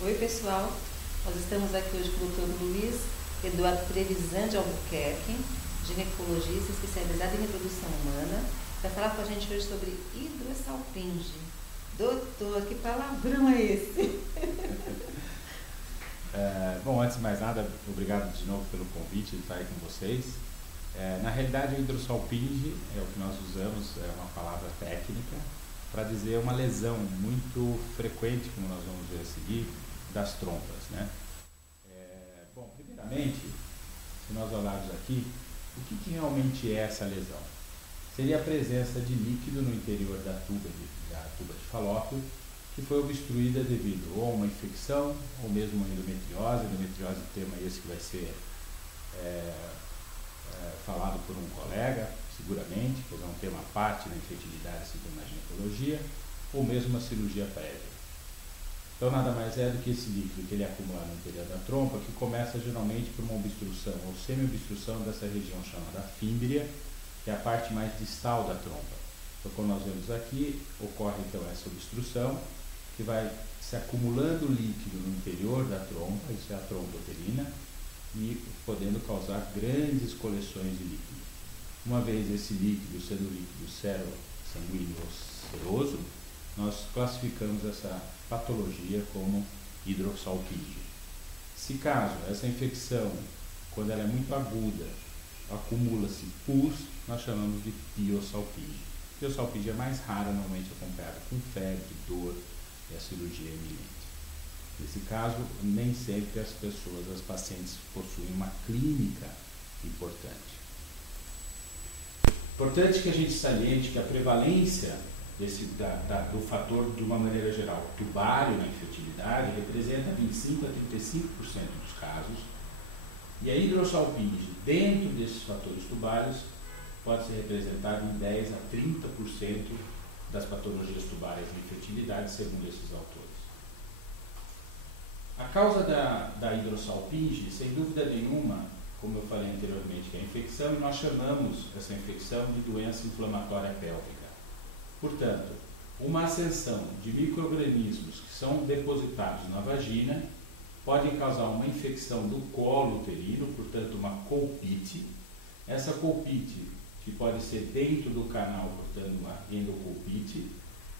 Oi pessoal, nós estamos aqui hoje com o Dr. Luiz Eduardo Trevisan de Albuquerque, ginecologista especializado em reprodução humana, para falar com a gente hoje sobre hidrosalpinge. Doutor, que palavrão é esse? Bom, antes de mais nada, obrigado de novo pelo convite de estar aí com vocês. Na realidade, o hidrosalpinge é o que nós usamos, é uma palavra técnica, para dizer uma lesão muito frequente, como nós vamos ver a seguir, das trompas, né? Bom, primeiramente, se nós olharmos aqui, o que realmente é essa lesão? Seria a presença de líquido no interior da tuba de Falópio, que foi obstruída devido ou a uma infecção, ou mesmo uma endometriose. Endometriose é um tema esse que vai ser falado por um colega, seguramente, pois é um tema à parte da infertilidade segundo a ginecologia, ou mesmo uma cirurgia prévia. Então nada mais é do que esse líquido que ele acumula no interior da trompa, que começa geralmente por uma obstrução ou semi-obstrução dessa região chamada fímbria, que é a parte mais distal da trompa. Então, como nós vemos aqui, ocorre então essa obstrução, que vai se acumulando líquido no interior da trompa, isso é a trompa uterina, e podendo causar grandes coleções de líquido. Uma vez esse líquido sendo líquido sero-sanguíneo ou seroso, nós classificamos essa patologia como hidrosalpinge. Se caso essa infecção, quando ela é muito aguda, acumula-se pus, nós chamamos de piosalpinge. Piosalpinge é mais rara, normalmente acompanhada com febre, dor e a cirurgia iminente. Nesse caso, nem sempre as pacientes possuem uma clínica importante. Importante que a gente saliente que a prevalência do fator, de uma maneira geral, tubário na infertilidade, representa 25 a 35% dos casos, e a hidrosalpinge, dentro desses fatores tubários, pode ser representada em 10 a 30% das patologias tubárias de infertilidade, segundo esses autores. A causa da hidrosalpinge, sem dúvida nenhuma, como eu falei anteriormente, que é a infecção, e nós chamamos essa infecção de doença inflamatória pélvica. Portanto, uma ascensão de micro-organismos que são depositados na vagina pode causar uma infecção do colo uterino, portanto uma colpite. Essa colpite, que pode ser dentro do canal, portanto uma endocolpite,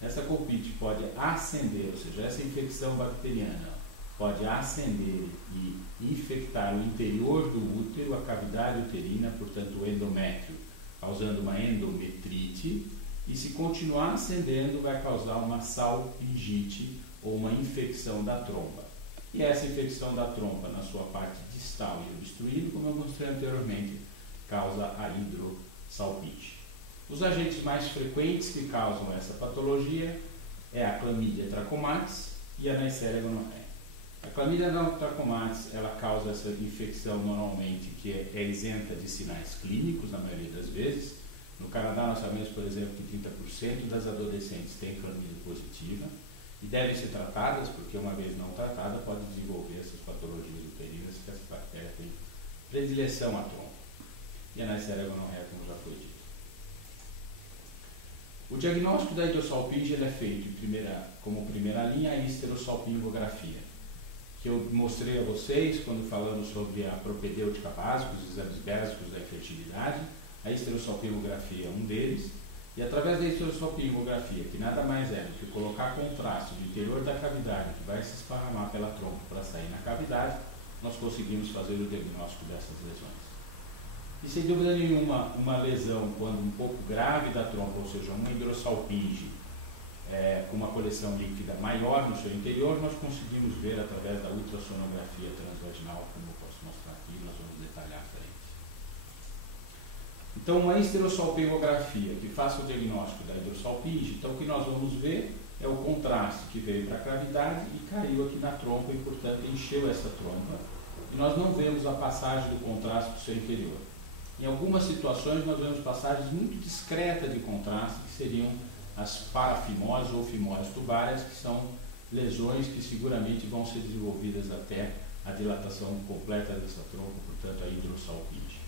essa colpite pode ascender, ou seja, essa infecção bacteriana pode ascender e infectar o interior do útero, a cavidade uterina, portanto o endométrio, causando uma endometrite, e se continuar ascendendo vai causar uma salpingite ou uma infecção da trompa. E essa infecção da trompa, na sua parte distal e obstruída, como eu mostrei anteriormente, causa a hidrosalpinge. Os agentes mais frequentes que causam essa patologia é a Chlamydia trachomatis e a Neisseria gonorrhoeae. A Chlamydia trachomatis, ela causa essa infecção normalmente que é isenta de sinais clínicos, na maioria das vezes. No Canadá nós sabemos, por exemplo, que 30% das adolescentes têm Chlamydia positiva e devem ser tratadas, porque uma vez não tratada pode desenvolver essas patologias uterinas que essa bactéria tem predileção à trompa. E a Neisseria gonorrhoeae, como já foi dito. O diagnóstico da hidrosalpinge é feito como primeira linha a histerosalpingografia, que eu mostrei a vocês quando falamos sobre a propedêutica básica, os exames básicos da infertilidade. A histerosalpingografia é um deles, e através da histerosalpingografia, que nada mais é do que colocar contraste no interior da cavidade que vai se esparramar pela trompa para sair na cavidade, nós conseguimos fazer o diagnóstico dessas lesões. E sem dúvida nenhuma, uma lesão quando um pouco grave da trompa, ou seja, uma hidrosalpinge com uma coleção líquida maior no seu interior, nós conseguimos ver através da ultrassonografia transvaginal, como eu posso mostrar aqui, nós vamos detalhar à frente. Então, uma histerosalpingografia que faça o diagnóstico da hidrosalpinge, então o que nós vamos ver é o contraste que veio para a cavidade e caiu aqui na trompa e, portanto, encheu essa trompa. E nós não vemos a passagem do contraste do seu interior. Em algumas situações, nós vemos passagens muito discretas de contraste, que seriam as parafimoses ou fimoses tubárias, que são lesões que seguramente vão ser desenvolvidas até a dilatação completa dessa trompa, portanto, a hidrosalpinge.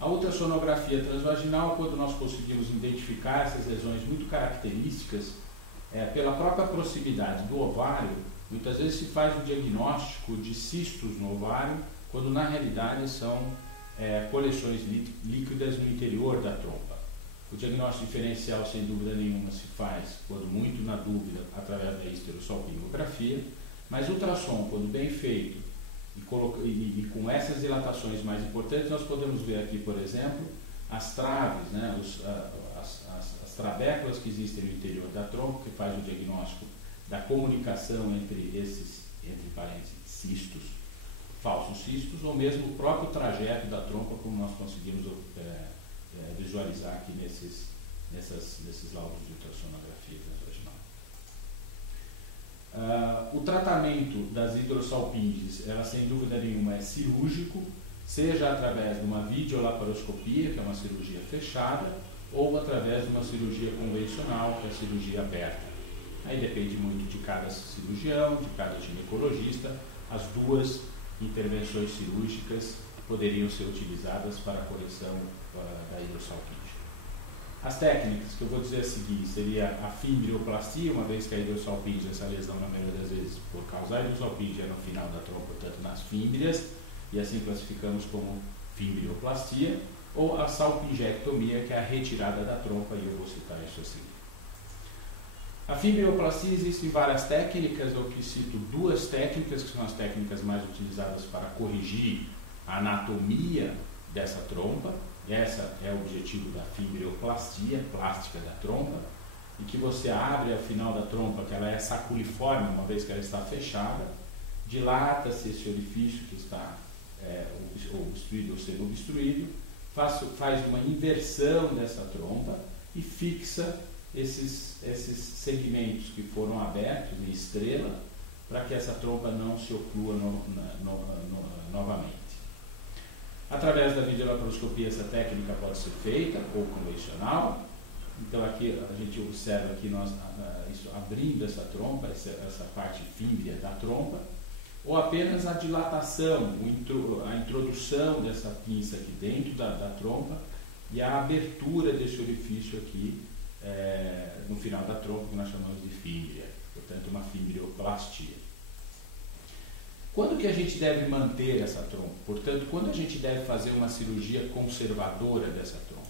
A ultrassonografia transvaginal, quando nós conseguimos identificar essas lesões muito características pela própria proximidade do ovário, muitas vezes se faz o diagnóstico de cistos no ovário, quando na realidade são coleções líquidas no interior da trompa. O diagnóstico diferencial, sem dúvida nenhuma, se faz, quando muito na dúvida, através da histerosalpingografia, mas o ultrassom, quando bem feito e com essas dilatações mais importantes, nós podemos ver aqui, por exemplo, as traves, né, as trabéculas que existem no interior da trompa, que faz o diagnóstico da comunicação entre parênteses, cistos, falsos cistos, ou mesmo o próprio trajeto da trompa, como nós conseguimos visualizar aqui nesses laudos de ultrassonografia transvaginal. O tratamento das hidrossalpinges, ela sem dúvida nenhuma é cirúrgico, seja através de uma videolaparoscopia, que é uma cirurgia fechada, ou através de uma cirurgia convencional, que é a cirurgia aberta. Aí depende muito de cada cirurgião, de cada ginecologista. As duas intervenções cirúrgicas poderiam ser utilizadas para a correção da hidrossalpinge. As técnicas que eu vou dizer a seguir seria a fimbrioplastia, uma vez que a hidrossalpinge, essa lesão na maioria das vezes por causa da hidrossalpinge é no final da trompa, portanto nas fímbrias, e assim classificamos como fimbrioplastia, ou a salpingectomia, que é a retirada da trompa, e eu vou citar isso a seguir. A fimbrioplastia, existem várias técnicas, eu aqui cito duas técnicas, que são as técnicas mais utilizadas para corrigir a anatomia dessa trompa. Essa é o objetivo da fimbrioplastia, plástica da trompa, e que você abre ao final da trompa, que ela é saculiforme, uma vez que ela está fechada, dilata-se esse orifício que está obstruído ou sendo obstruído, faz uma inversão dessa trompa e fixa esses segmentos que foram abertos em estrela, para que essa trompa não se oclua novamente. Através da videolaparoscopia, essa técnica pode ser feita, ou convencional. Então aqui a gente observa aqui nós abrindo essa trompa, essa parte fímbria da trompa, ou apenas a dilatação, a introdução dessa pinça aqui dentro da trompa e a abertura desse orifício aqui no final da trompa, que nós chamamos de fímbria, portanto uma fimbrioplastia. Quando que a gente deve manter essa trompa? Portanto, quando a gente deve fazer uma cirurgia conservadora dessa trompa?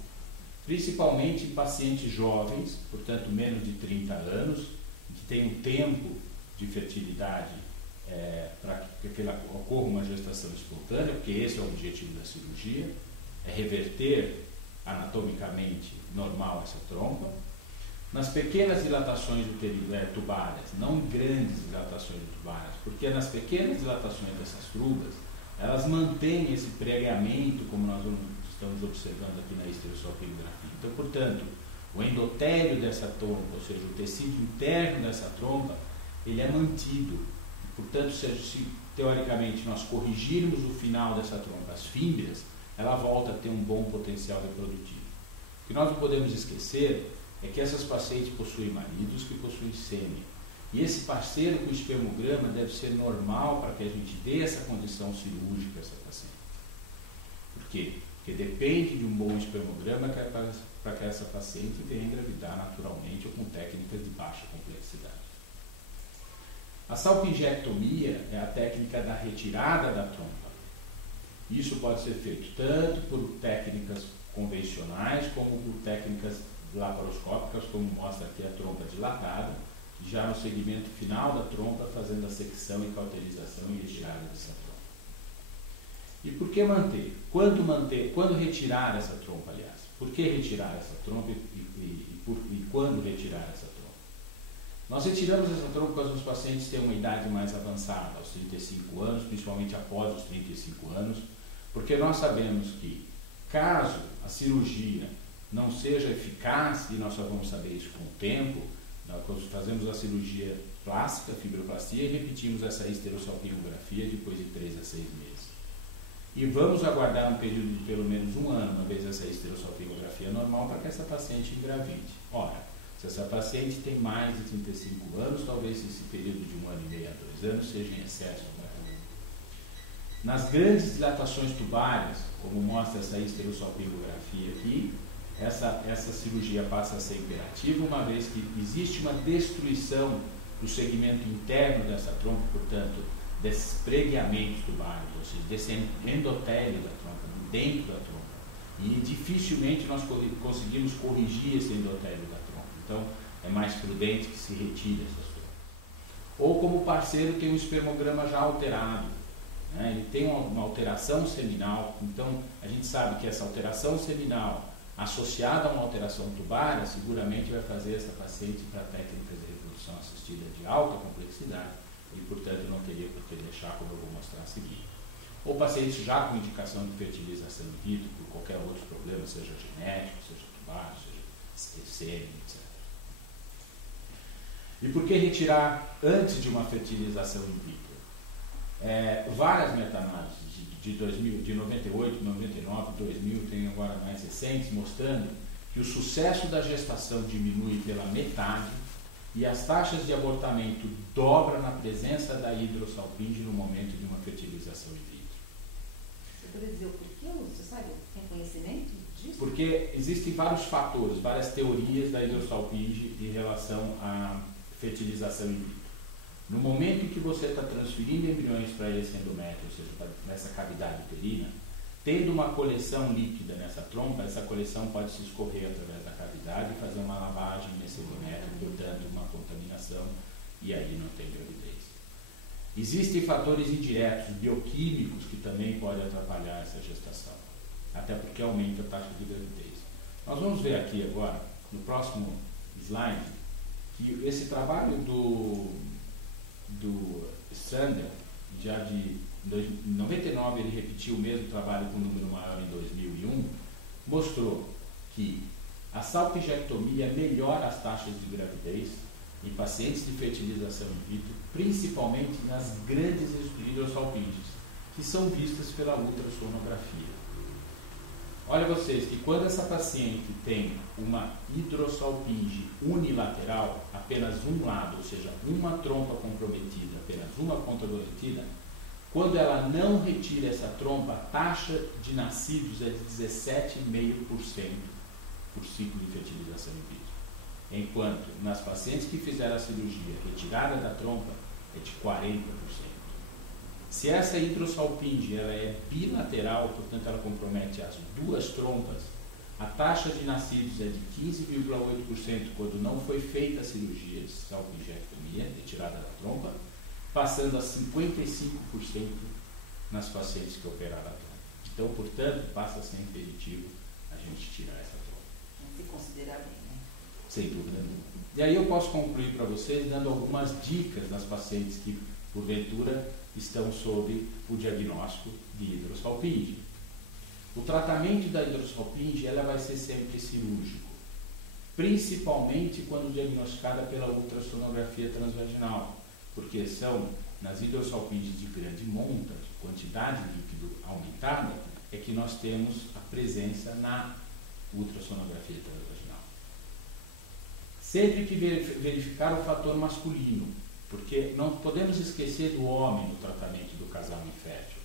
Principalmente em pacientes jovens, portanto menos de 30 anos, que têm um tempo de fertilidade para que ocorra uma gestação espontânea, porque esse é o objetivo da cirurgia, é reverter anatomicamente normal essa trompa. Nas pequenas dilatações tubárias, não grandes dilatações tubárias, porque nas pequenas dilatações dessas trubas, elas mantêm esse pregamento, como nós estamos observando aqui na histerosalpingografia. Então, portanto, o endotélio dessa trompa, ou seja, o tecido interno dessa trompa, ele é mantido. Portanto, se teoricamente nós corrigirmos o final dessa trompa, as fímbrias, ela volta a ter um bom potencial reprodutivo. O que nós não podemos esquecer é que essas pacientes possuem maridos que possuem sêmen. E esse parceiro com espermograma deve ser normal para que a gente dê essa condição cirúrgica a essa paciente. Por quê? Porque depende de um bom espermograma para que essa paciente venha engravidar naturalmente ou com técnicas de baixa complexidade. A salpingectomia é a técnica da retirada da trompa. Isso pode ser feito tanto por técnicas convencionais como por técnicas laparoscópicas, como mostra aqui a trompa dilatada, já no segmento final da trompa, fazendo a secção e cauterização e retirada dessa trompa. E por que manter? Quando retirar essa trompa, aliás? Por que retirar essa trompa e quando retirar essa trompa? Nós retiramos essa trompa quando os pacientes têm uma idade mais avançada, aos 35 anos, principalmente após os 35 anos, porque nós sabemos que, caso a cirurgia não seja eficaz, e nós só vamos saber isso com o tempo, nós fazemos a cirurgia plástica, fibroplastia, e repetimos essa histerosalpingografia depois de 3 a 6 meses. E vamos aguardar um período de pelo menos 1 ano, uma vez essa histerosalpingografia normal, para que essa paciente engravide. Ora, se essa paciente tem mais de 35 anos, talvez esse período de 1 ano e meio a 2 anos seja em excesso. Nas grandes dilatações tubárias, como mostra essa histerosalpingografia aqui, essa cirurgia passa a ser imperativa, uma vez que existe uma destruição do segmento interno dessa trompa, portanto, desses pregueamentos tubários, ou seja, desse endotélio da trompa, dentro da trompa. E dificilmente nós conseguimos corrigir esse endotélio da trompa. Então, é mais prudente que se retire essas trompas. Ou como o parceiro tem um espermograma já alterado, né? Ele tem uma alteração seminal, então a gente sabe que essa alteração seminal associada a uma alteração tubária, seguramente vai fazer essa paciente para técnicas de reprodução assistida de alta complexidade e, portanto, não teria por que deixar, como eu vou mostrar a seguir. Ou pacientes já com indicação de fertilização in vitro, por qualquer outro problema, seja genético, seja tubário, seja TCM, etc. E por que retirar antes de uma fertilização in vitro? Várias meta-análises de 98, 99, 2000, tem agora mais recentes, mostrando que o sucesso da gestação diminui pela metade e as taxas de abortamento dobram na presença da hidrosalpinge no momento de uma fertilização in vitro. Você poderia dizer o porquê? Você sabe? Tem conhecimento disso? Porque existem vários fatores, várias teorias da hidrosalpinge em relação à fertilização in vitro. No momento em que você está transferindo embriões para esse endométrio, ou seja, nessa cavidade uterina, tendo uma coleção líquida nessa trompa, essa coleção pode se escorrer através da cavidade e fazer uma lavagem nesse endométrio, portanto, uma contaminação, e aí não tem gravidez. Existem fatores indiretos, bioquímicos, que também podem atrapalhar essa gestação, até porque aumenta a taxa de gravidez. Nós vamos ver aqui agora, no próximo slide, que esse trabalho do Sandel, já de 99, ele repetiu o mesmo trabalho com um número maior em 2001, mostrou que a salpingectomia melhora as taxas de gravidez em pacientes de fertilização in vitro, principalmente nas grandes hidrosalpinges, que são vistas pela ultrassonografia. Olha vocês, que quando essa paciente tem uma hidrosalpinge unilateral, apenas um lado, ou seja, uma trompa comprometida, apenas uma comprometida, quando ela não retira essa trompa, a taxa de nascidos é de 17,5% por ciclo de fertilização in vitro. Enquanto nas pacientes que fizeram a cirurgia retirada da trompa é de 40%. Se essa hidrosalpinge ela é bilateral, portanto ela compromete as duas trompas, a taxa de nascidos é de 15,8% quando não foi feita a cirurgia de salpingectomia, retirada da trompa, passando a 55% nas pacientes que operaram a trompa. Então, portanto, passa a ser imperativo a gente tirar essa trompa. Se considerar bem, né? Sem dúvida nenhuma. E aí eu posso concluir para vocês dando algumas dicas das pacientes que, porventura, estão sob o diagnóstico de hidrosalpinge. O tratamento da hidrosalpinge ela vai ser sempre cirúrgico, principalmente quando diagnosticada pela ultrassonografia transvaginal, porque são nas hidrosalpinges de grande monta, de quantidade de líquido aumentada, é que nós temos a presença na ultrassonografia transvaginal. Sempre que verificar o fator masculino, porque não podemos esquecer do homem no tratamento do casal infértil,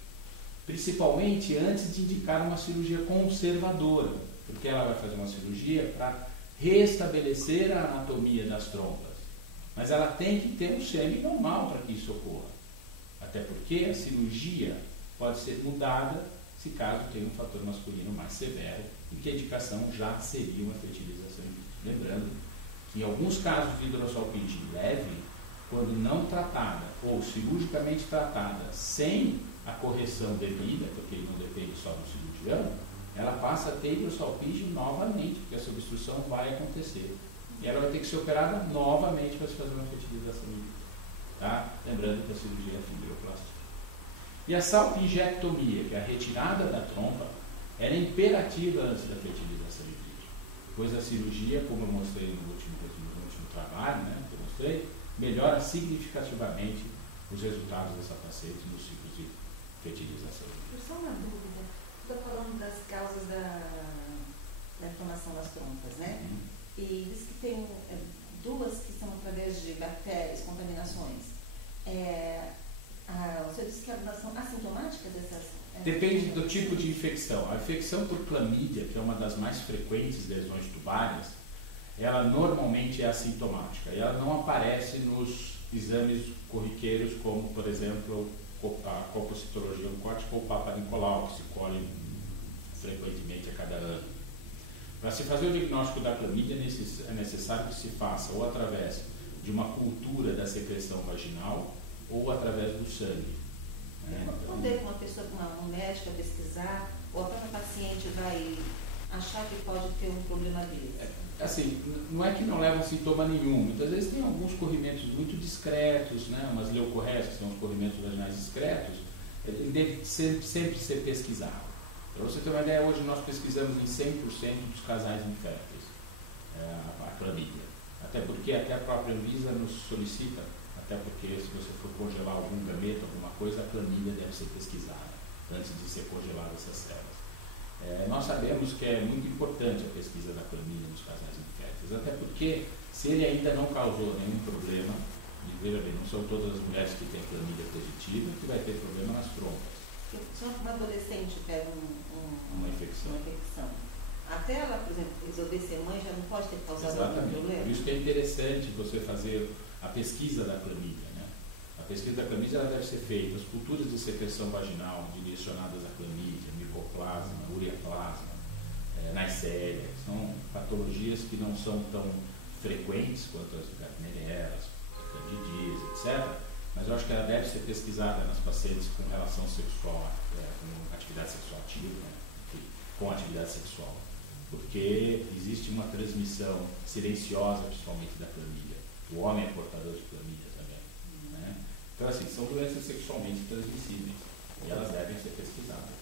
principalmente antes de indicar uma cirurgia conservadora, porque ela vai fazer uma cirurgia para restabelecer a anatomia das trompas, mas ela tem que ter um sêmen normal para que isso ocorra, até porque a cirurgia pode ser mudada se caso tenha um fator masculino mais severo, em que a indicação já seria uma fertilização in vitro. Lembrando que em alguns casos de hidrosalpinge leve, quando não tratada ou cirurgicamente tratada sem a correção devida, porque não depende só do cirurgião, ela passa a ter hidrosalpinge novamente, porque essa obstrução vai acontecer. E ela vai ter que ser operada novamente para se fazer uma fertilização in vitro. Tá? Lembrando que a cirurgia é fibroplastia. E a salpingectomia, que é a retirada da trompa, ela é imperativa antes da fertilização in vitro. Pois a cirurgia, como eu mostrei no último trabalho, né, que eu mostrei, melhora significativamente os resultados dessa paciente no ciclo de fertilização. Só uma dúvida. Você está falando das causas da inflamação das trompas, né? E diz que tem duas que são através de bactérias, contaminações. Você disse que são assintomáticas essas Depende do tipo de infecção. A infecção por clamídia, que é uma das mais frequentes lesões tubárias, ela normalmente é assintomática e ela não aparece nos exames corriqueiros, como, por exemplo, a colpocitologia oncótica ou o Papa Nicolau, que se colhe frequentemente a cada ano. Para se fazer o diagnóstico da clamídia, é necessário que se faça ou através de uma cultura da secreção vaginal ou através do sangue. Quando é que uma pessoa, um médico vai pesquisar, ou a própria paciente vai achar que pode ter um problema desse? Assim, não é que não leva sintoma nenhum. Muitas vezes tem alguns corrimentos muito discretos, né? Umas leucorreias, que são os corrimentos vaginais discretos, ele deve sempre ser pesquisado. Para você ter uma ideia, hoje nós pesquisamos em 100% dos casais inférteis a clamídia. Até porque até a própria Anvisa nos solicita, até porque se você for congelar algum gameta, alguma coisa, a clamídia deve ser pesquisada antes de ser congelada essas células. Nós sabemos que é muito importante a pesquisa da clamídia nos casais inférteis, até porque se ele ainda não causou nenhum problema, e veja bem, não são todas as mulheres que têm clamídia positiva que vai ter problema nas trompas. Se uma adolescente pega uma infecção, até ela, por exemplo, resolver ser mãe, já não pode ter causado algum problema? Por isso que é interessante você fazer a pesquisa da clamídia. Né? A pesquisa da clamídia ela deve ser feita, as culturas de secreção vaginal direcionadas à clamídia, micoplasma, ureaplasma, Neisseria, são patologias que não são tão frequentes quanto as gardnerelas, candidíase, etc. Mas eu acho que ela deve ser pesquisada nas pacientes com relação sexual, com atividade sexual ativa, né? Enfim, com atividade sexual. Porque existe uma transmissão silenciosa, principalmente da clamídia. O homem é portador de clamídia também. Né? Então, assim, são doenças sexualmente transmissíveis e elas devem ser pesquisadas.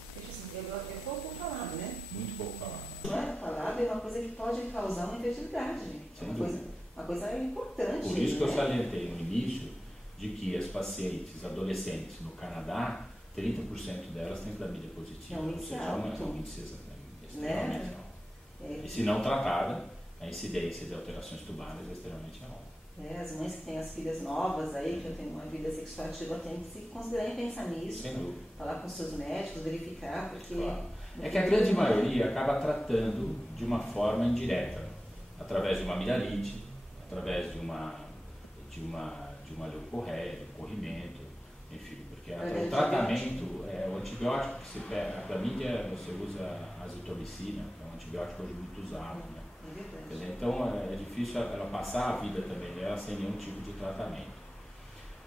É pouco falado, né? Muito pouco falado. Não é falado, é uma coisa que pode causar uma infertilidade. Uma coisa importante. Por isso que eu salientei no início de que as pacientes adolescentes no Canadá, 30% delas têm clamídia positiva. É um índice alto. É um índice extremamente alto. E se não tratada, a incidência de alterações tubárias é extremamente alta. As mães que têm as filhas novas aí, que já têm uma vida sexual ativa, têm que se considerar e pensar nisso. Sem dúvida. Falar com seus médicos, verificar, porque... Claro. É que a grande maioria acaba tratando de uma forma indireta, através de uma amidalite, através de uma leucorreia, de um corrimento, enfim, porque o tratamento, o antibiótico que se pega, a clamídia você usa azitromicina, que é um antibiótico hoje muito usado, né? Então é difícil ela passar a vida também dela sem nenhum tipo de tratamento.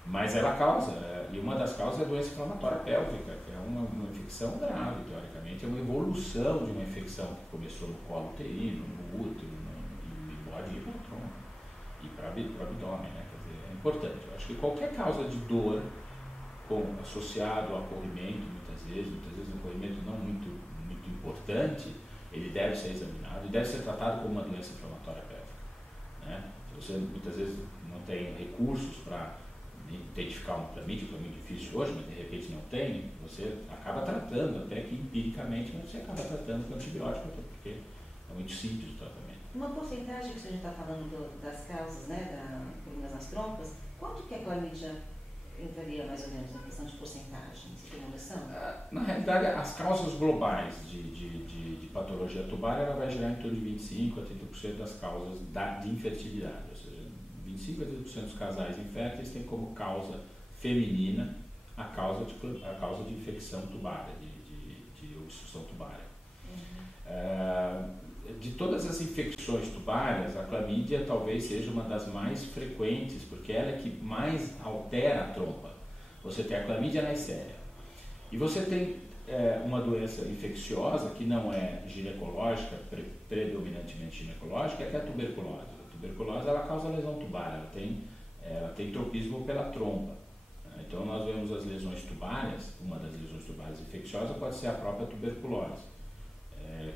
Mas ela causa, e uma das causas é a doença inflamatória pélvica, que é uma infecção grave, teoricamente, é uma evolução de uma infecção que começou no colo uterino, no útero, e pode ir para o tronco e para o abdômen, né? Quer dizer, é importante. Eu acho que qualquer causa de dor associado ao corrimento, muitas vezes um corrimento não muito importante, ele deve ser examinado e deve ser tratado como uma doença inflamatória pélvica. Né? Se você muitas vezes não tem recursos para identificar uma clamídia, que é muito difícil hoje, mas de repente não tem, você acaba tratando, até que empiricamente, mas você acaba tratando com antibiótico, porque é muito simples o tratamento. Uma porcentagem que a gente está falando das causas, né, das trompas, quanto que a clamídia entraria mais ou menos na questão de porcentagem? Você tem uma noção? Na realidade, as causas globais de patologia tubária ela vai gerar em torno de 25% a 30% das causas de infertilidade, ou seja, 25% a 30% dos casais inférteis têm como causa feminina a causa de infecção tubária, de obstrução tubária. De todas as infecções tubárias, a clamídia talvez seja uma das mais frequentes, porque ela é que mais altera a trompa. Você tem a clamídia Neisseria. E você tem uma doença infecciosa que não é ginecológica, predominantemente ginecológica, que é a tuberculose. A tuberculose ela causa lesão tubária, ela tem tropismo pela trompa. Então nós vemos as lesões tubárias, uma das lesões tubárias infecciosas pode ser a própria tuberculose,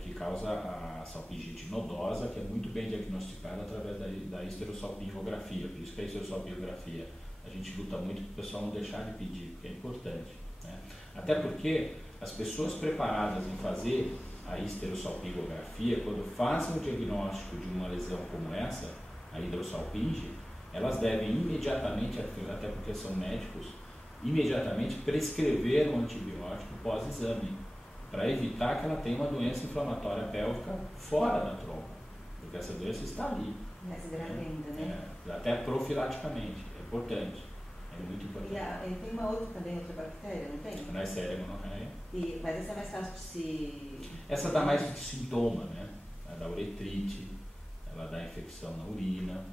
que causa a salpingite nodosa, que é muito bem diagnosticada através da histerossalpingografia. Por isso que a histerossalpingografia a gente luta muito para o pessoal não deixar de pedir, porque é importante. Né? Até porque as pessoas preparadas em fazer a histerossalpingografia, quando fazem o diagnóstico de uma lesão como essa, a hidrossalpinge, elas devem imediatamente, até porque são médicos, imediatamente prescrever um antibiótico pós-exame, para evitar que ela tenha uma doença inflamatória pélvica fora da trompa, porque essa doença está ali. Mais grave ainda, né? Até profilaticamente, é importante, é muito importante. E tem uma outra também, outra bactéria, não tem? A Neisseria gonorreia. Mas essa é mais fácil de se... Essa dá mais de sintoma, né? Ela dá uretrite, ela dá infecção na urina,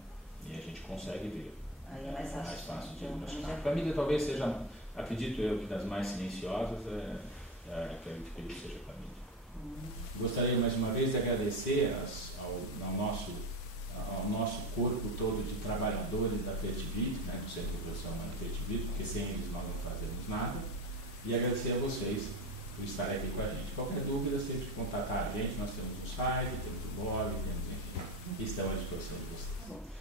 e a gente consegue ver. Aí é mais fácil de diagnosticar. A família talvez seja, acredito eu, que das mais silenciosas, acredito que seja a família. Gostaria mais uma vez de agradecer ao nosso corpo todo de trabalhadores da Fertivit, né, do Centro de Produção Humana Fertivit, porque sem eles nós não fazemos nada, e agradecer a vocês por estarem aqui com a gente. Qualquer dúvida, sempre contatar a gente, nós temos um site, temos um blog, estamos à disposição de vocês.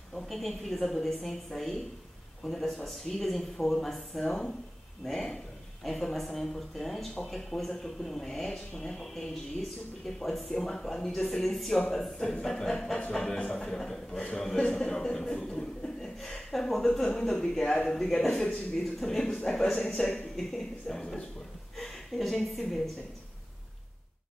Então, quem tem filhos adolescentes aí, cuida das suas filhas, informação, né? A informação é importante, qualquer coisa procure um médico, né? Qualquer indício, porque pode ser uma clamídia silenciosa. Exatamente, pode ser uma doença pélvica no futuro. Tá bom, doutor, muito obrigada. Obrigada, Fertivit, também por estar com a gente aqui. Estamos à disposição. E a gente se vê, gente.